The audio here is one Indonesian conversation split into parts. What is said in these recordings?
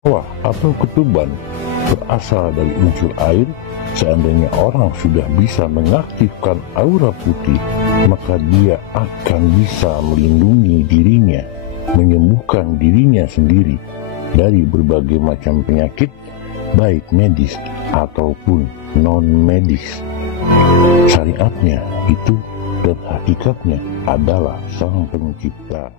Wah atau ketuban berasal dari unsur air. Seandainya orang sudah bisa mengaktifkan aura putih, maka dia akan bisa melindungi dirinya, menyembuhkan dirinya sendiri dari berbagai macam penyakit, baik medis ataupun non-medis. Syariatnya itu dan hakikatnya adalah Sang Pencipta.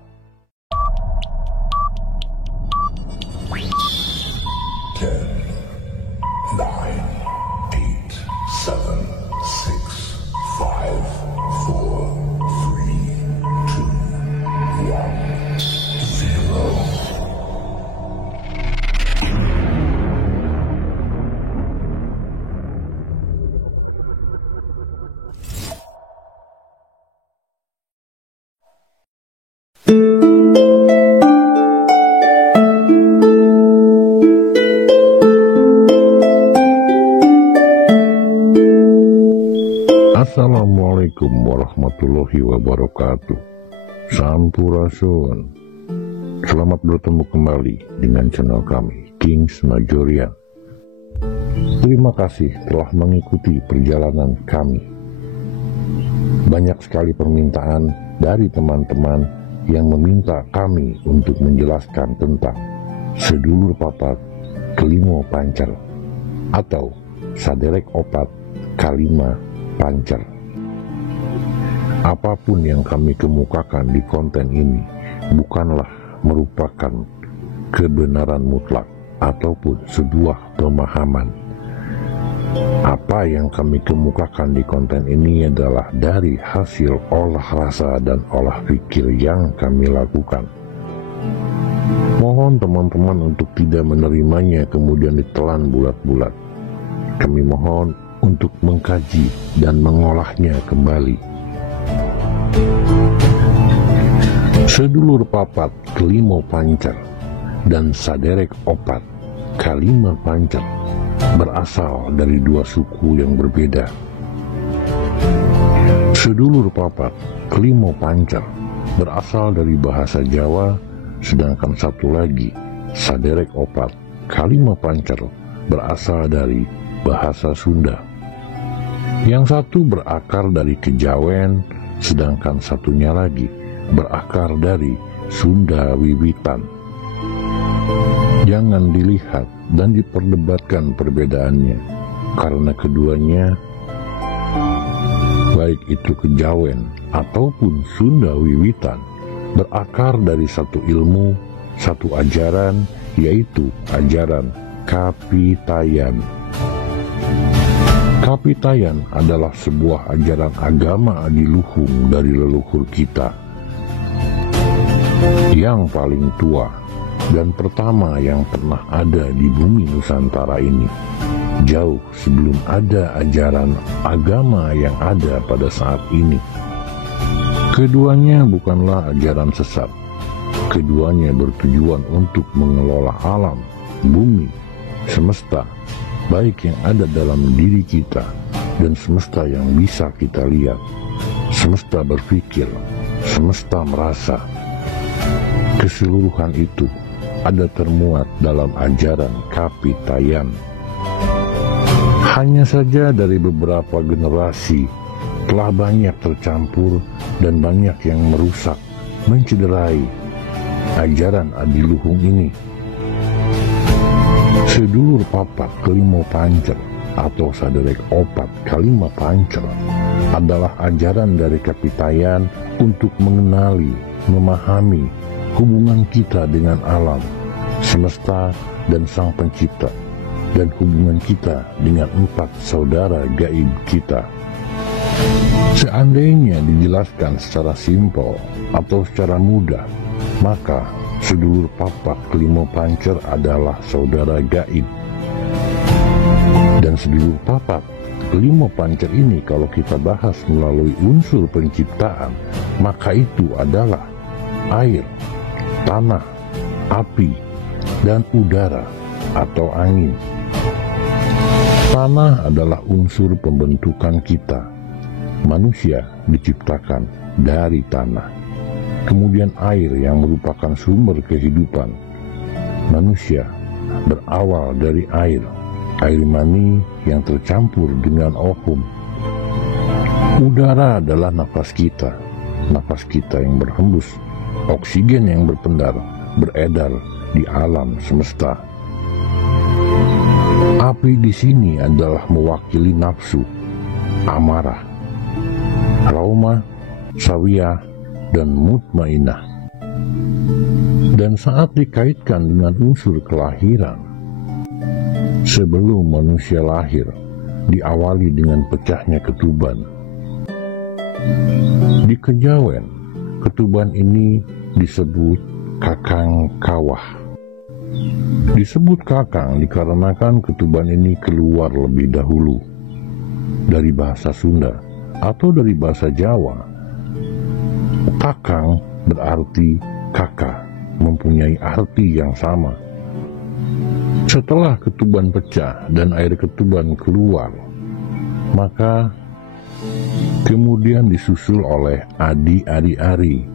Assalamualaikum warahmatullahi wabarakatuh. Sampurasun. Selamat bertemu kembali dengan channel kami, Kings Majorian. Terima kasih telah mengikuti perjalanan kami. Banyak sekali permintaan dari teman-teman yang meminta kami untuk menjelaskan tentang sedulur papat kelima pancer atau saderek opat kalima pancer. Apapun yang kami kemukakan di konten ini bukanlah merupakan kebenaran mutlak ataupun sebuah pemahaman. Apa yang kami kemukakan di konten ini adalah dari hasil olah rasa dan olah pikir yang kami lakukan. Mohon teman-teman untuk tidak menerimanya kemudian ditelan bulat-bulat. Kami mohon untuk mengkaji dan mengolahnya kembali. Sedulur papat kelima pancer dan saderek opat kalima pancer berasal dari dua suku yang berbeda. Sedulur papat kelima pancer berasal dari bahasa Jawa, sedangkan satu lagi saderek opat kalima pancer berasal dari bahasa Sunda. Yang satu berakar dari Kejawen, sedangkan satunya lagi berakar dari Sunda Wiwitan. Jangan dilihat dan diperdebatkan perbedaannya, karena keduanya, baik itu Kejawen ataupun Sunda Wiwitan, berakar dari satu ilmu, satu ajaran, yaitu ajaran Kapitayan. Kapitayan adalah sebuah ajaran agama adiluhung dari leluhur kita, yang paling tua dan pertama yang pernah ada di bumi Nusantara ini, jauh sebelum ada ajaran agama yang ada pada saat ini. Keduanya bukanlah ajaran sesat. Keduanya bertujuan untuk mengelola alam, bumi, semesta, baik yang ada dalam diri kita dan semesta yang bisa kita lihat, semesta berpikir, semesta merasa. Keseluruhan itu ada termuat dalam ajaran Kapitayan. Hanya saja dari beberapa generasi telah banyak tercampur dan banyak yang merusak, mencederai ajaran adiluhung ini. Sedulur papat kelima pancer atau saderek opat kalima pancer adalah ajaran dari Kapitayan untuk mengenali, memahami hubungan kita dengan alam, semesta, dan Sang Pencipta, dan hubungan kita dengan empat saudara gaib kita. Seandainya dijelaskan secara simpel atau secara mudah, maka sedulur papat kelima pancer adalah saudara gaib. Dan sedulur papat kelima pancer ini kalau kita bahas melalui unsur penciptaan, maka itu adalah air, tanah, api, dan udara atau angin. Tanah adalah unsur pembentukan kita. Manusia diciptakan dari tanah. Kemudian air yang merupakan sumber kehidupan. Manusia berawal dari air mani yang tercampur dengan ohum. Udara adalah nafas kita yang berhembus, oksigen yang beredar di alam semesta. Api di sini adalah mewakili nafsu, amarah, rauma, sawiyah, dan mutmainah. Dan saat dikaitkan dengan unsur kelahiran, sebelum manusia lahir, diawali dengan pecahnya ketuban. Di kejawen, ketuban ini disebut kakang kawah. Disebut kakang dikarenakan ketuban ini keluar lebih dahulu. Dari bahasa Sunda atau dari bahasa Jawa, kakang berarti kakak, mempunyai arti yang sama. Setelah ketuban pecah dan air ketuban keluar, maka kemudian disusul oleh Adi Ari-Ari.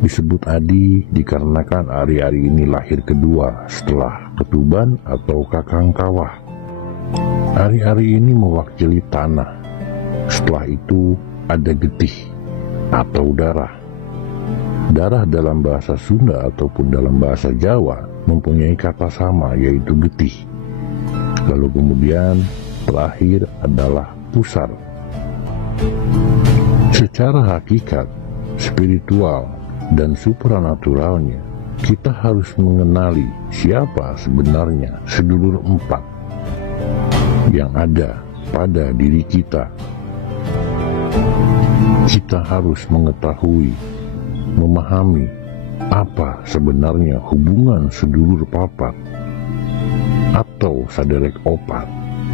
Disebut Adi dikarenakan Ari-Ari ini lahir kedua setelah ketuban atau kakang kawah. Ari-Ari ini mewakili tanah. Setelah itu ada getih atau darah. Darah dalam bahasa Sunda ataupun dalam bahasa Jawa mempunyai kata sama, yaitu getih. Lalu kemudian terakhir adalah pusar. Secara hakikat, spiritual, dan supranaturalnya, kita harus mengenali siapa sebenarnya sedulur empat yang ada pada diri kita. Kita harus mengetahui, memahami apa sebenarnya hubungan sedulur papat atau saderek opat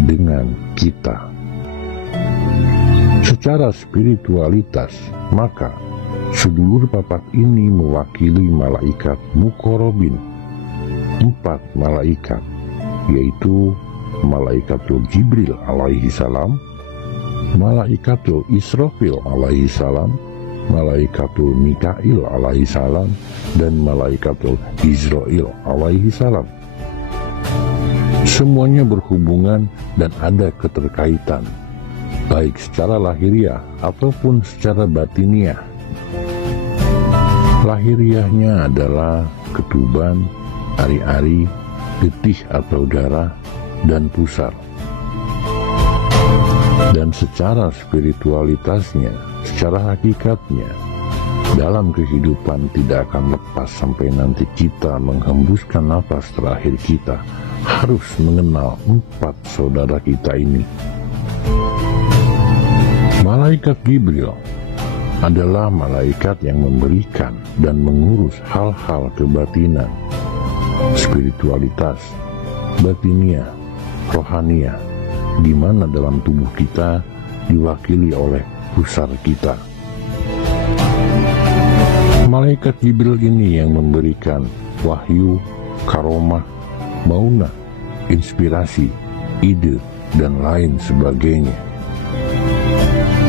dengan kita. Secara spiritualitas, maka sedulur papat ini mewakili malaikat mukorobin, 4 malaikat, yaitu malaikatul Jibril alaihi salam, malaikatul Israfil alaihi salam, malaikatul Mikail alaihi salam, dan malaikatul Israel alaihi salam. Semuanya berhubungan dan ada keterkaitan, baik secara lahiriah ataupun secara batiniah. Lahiriahnya adalah ketuban, ari-ari, getih atau darah, dan pusar. Dan secara spiritualitasnya, secara hakikatnya, dalam kehidupan tidak akan lepas sampai nanti kita menghembuskan nafas terakhir kita, harus mengenal 4 saudara kita ini. Malaikat Jibril adalah malaikat yang memberikan dan mengurus hal-hal kebatinan, spiritualitas, batiniah, rohaniah, di mana dalam tubuh kita diwakili oleh pusar kita. Malaikat Jibril ini yang memberikan wahyu, karomah, maunah, inspirasi, ide, dan lain sebagainya.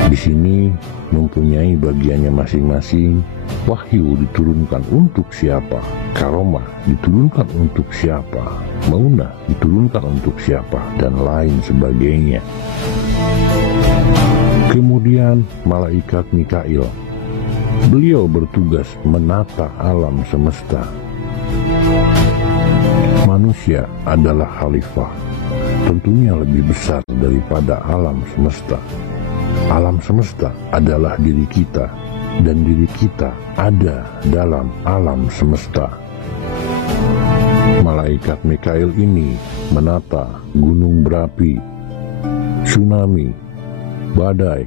Di sini mempunyai bagiannya masing-masing. Wahyu diturunkan untuk siapa, karomah diturunkan untuk siapa, maunah diturunkan untuk siapa, dan lain sebagainya. Kemudian malaikat Mikail, beliau bertugas menata alam semesta. Manusia adalah khalifah, tentunya lebih besar daripada alam semesta. Alam semesta adalah diri kita, dan diri kita ada dalam alam semesta. Malaikat Mikail ini menata gunung berapi, tsunami, badai,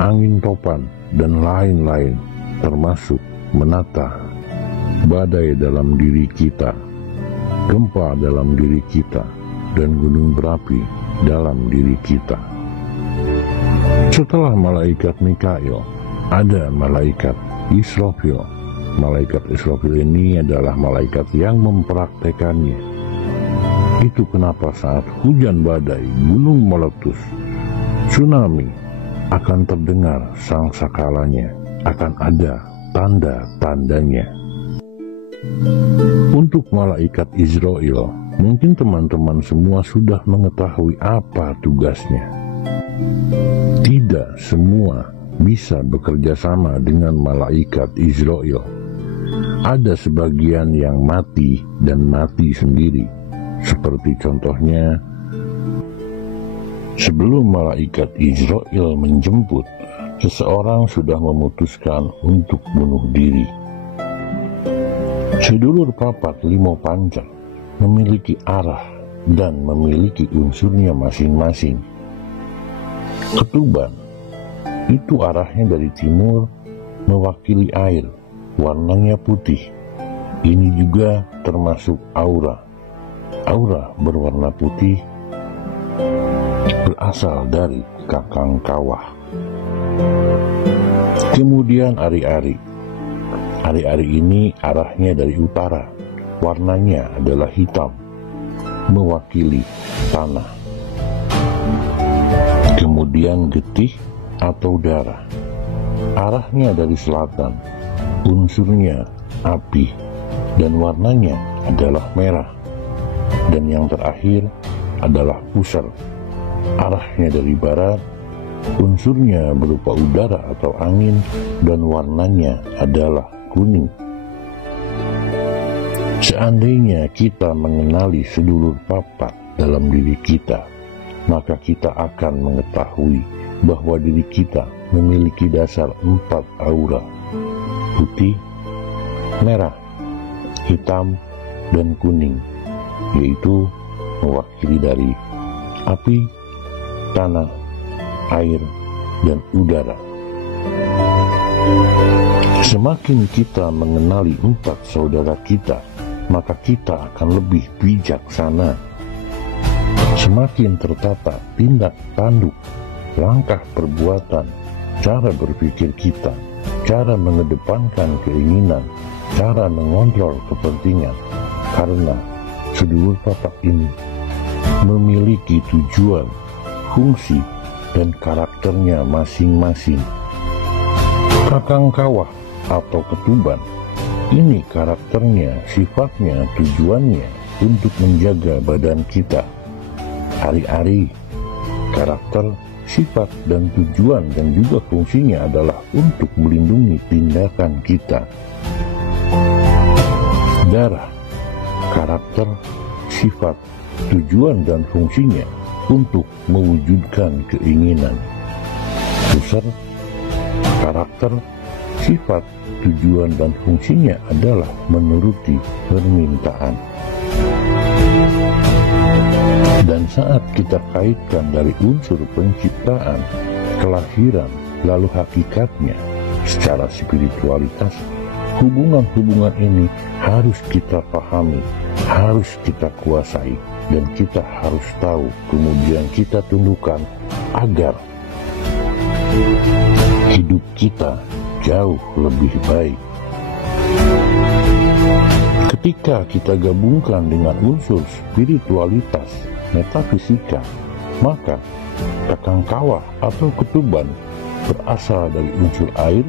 angin topan, dan lain-lain, termasuk menata badai dalam diri kita, gempa dalam diri kita, dan gunung berapi dalam diri kita. Setelah malaikat Mikail, ada malaikat Israfil. Malaikat Israfil ini adalah malaikat yang mempraktekannya. Itu kenapa saat hujan badai, gunung meletus, tsunami, akan terdengar sangsakalanya, akan ada tanda-tandanya. Untuk malaikat Israel, Mungkin teman-teman semua sudah mengetahui apa tugasnya. Tidak semua bisa bekerja sama dengan malaikat Israel. Ada sebagian yang mati dan mati sendiri. Seperti contohnya, sebelum malaikat Israel menjemput, seseorang sudah memutuskan untuk bunuh diri. Sedulur papat limo panjang memiliki arah dan memiliki unsurnya masing-masing. Ketuban itu arahnya dari timur, mewakili air, warnanya putih. Ini juga termasuk aura. Aura berwarna putih berasal dari kakang kawah. Kemudian ari-ari. Ari-ari ini arahnya dari utara. Warnanya adalah hitam, mewakili tanah. Kemudian getih atau darah. Arahnya dari selatan. Unsurnya api dan warnanya adalah merah. Dan yang terakhir adalah pusar. Arahnya dari barat, unsurnya berupa udara atau angin, dan warnanya adalah kuning. Seandainya kita mengenali sedulur papat dalam diri kita, maka kita akan mengetahui bahwa diri kita memiliki dasar 4 aura: putih, merah, hitam, dan kuning, yaitu mewakili dari api, tanah, air, dan udara. Semakin kita mengenali 4 saudara kita, maka kita akan lebih bijaksana. Semakin tertata tindak tanduk, langkah perbuatan, cara berpikir kita, cara mengedepankan keinginan, cara mengontrol kepentingan, karena sedulur papat ini memiliki tujuan, fungsi, dan karakternya masing-masing. Kakang kawah atau ketuban, ini karakternya, sifatnya, tujuannya untuk menjaga badan kita. Ari-ari, karakter, sifat, dan tujuan dan juga fungsinya adalah untuk melindungi tindakan kita. Darah, karakter, sifat, tujuan, dan fungsinya untuk mewujudkan keinginan. Pusar, karakter, sifat, tujuan, dan fungsinya adalah menuruti permintaan. Dan saat kita kaitkan dari unsur penciptaan, kelahiran, lalu hakikatnya secara spiritualitas, hubungan-hubungan ini harus kita pahami, harus kita kuasai, dan kita harus tahu, kemudian kita tundukkan agar hidup kita jauh lebih baik. Ketika kita gabungkan dengan unsur spiritualitas, metafisika, maka kakang kawah atau ketuban berasal dari unsur air.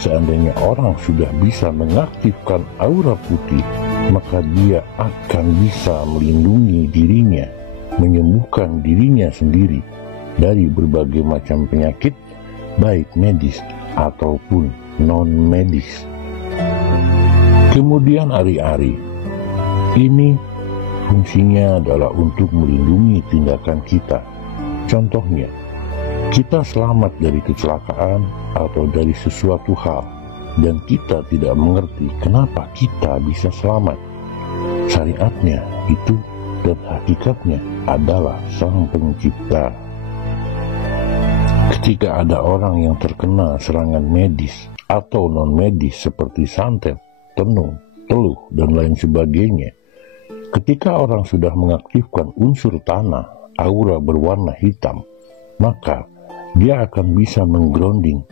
Seandainya orang sudah bisa mengaktifkan aura putih, maka dia akan bisa melindungi dirinya, menyembuhkan dirinya sendiri dari berbagai macam penyakit, baik medis ataupun non-medis. Kemudian ari-ari, ini fungsinya adalah untuk melindungi tindakan kita. Contohnya, kita selamat dari kecelakaan atau dari sesuatu hal, dan kita tidak mengerti kenapa kita bisa selamat. Syariatnya itu dan hakikatnya adalah Sang Pencipta. Ketika ada orang yang terkena serangan medis atau non-medis seperti santet, tenung, teluh, dan lain sebagainya, ketika orang sudah mengaktifkan unsur tanah, aura berwarna hitam, maka dia akan bisa menggrounding,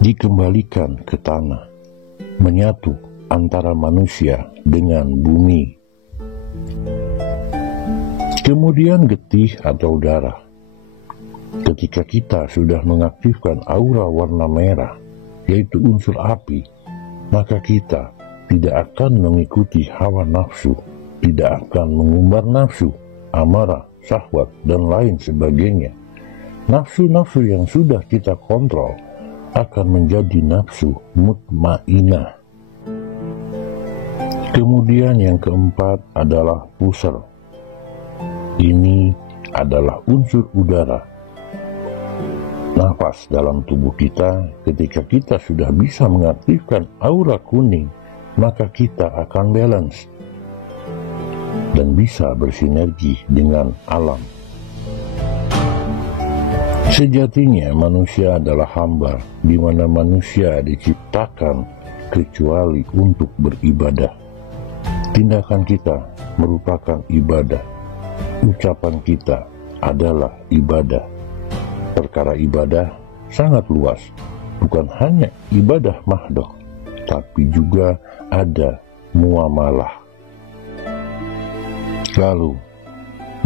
dikembalikan ke tanah, menyatu antara manusia dengan bumi. Kemudian getih atau darah. Ketika kita sudah mengaktifkan aura warna merah, yaitu unsur api, maka kita tidak akan mengikuti hawa nafsu, tidak akan mengumbar nafsu, amarah, syahwat, dan lain sebagainya. Nafsu-nafsu yang sudah kita kontrol akan menjadi nafsu mutmainah. Kemudian yang keempat adalah pusar. Ini adalah unsur udara, nafas dalam tubuh kita. Ketika kita sudah bisa mengaktifkan aura kuning, maka kita akan balance dan bisa bersinergi dengan alam. Sejatinya manusia adalah hamba, di mana manusia diciptakan kecuali untuk beribadah. Tindakan kita merupakan ibadah. Ucapan kita adalah ibadah. Perkara ibadah sangat luas, bukan hanya ibadah mahdoh, tapi juga ada muamalah. Lalu,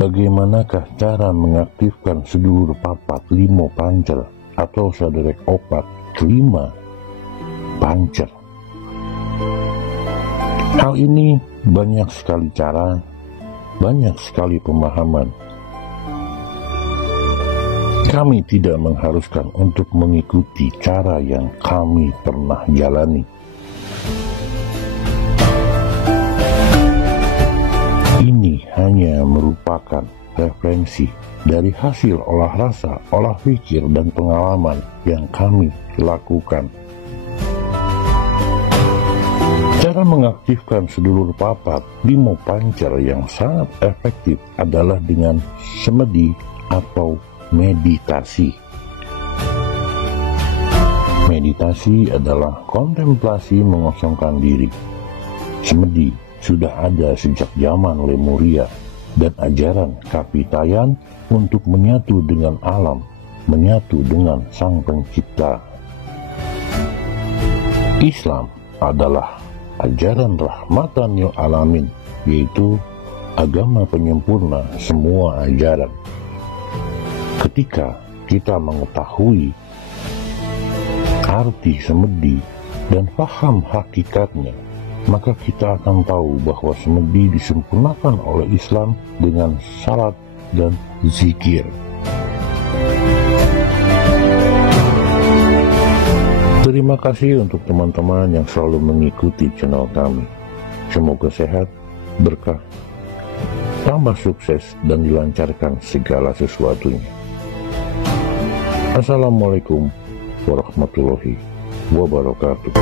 bagaimanakah cara mengaktifkan sedulur papat limo pancer atau saderek opat kelima pancer? Hal ini banyak sekali cara, banyak sekali pemahaman. Kami tidak mengharuskan untuk mengikuti cara yang kami pernah jalani. Ini hanya merupakan referensi dari hasil olah rasa, olah pikir, dan pengalaman yang kami lakukan. Cara mengaktifkan sedulur papat limo pancer yang sangat efektif adalah dengan semedi atau meditasi. Meditasi adalah kontemplasi mengosongkan diri. Semedi sudah ada sejak zaman Lemuria dan ajaran Kapitayan untuk menyatu dengan alam, menyatu dengan Sang Pencipta. Islam adalah ajaran rahmatan lil alamin, yaitu agama penyempurna semua ajaran. Ketika kita mengetahui arti semedi dan paham hakikatnya, maka kita akan tahu bahwa semedi disempurnakan oleh Islam dengan salat dan zikir. Terima kasih untuk teman-teman yang selalu mengikuti channel kami. Semoga sehat, berkah, tambah sukses, dan dilancarkan segala sesuatunya. Assalamualaikum warahmatullahi wabarakatuh.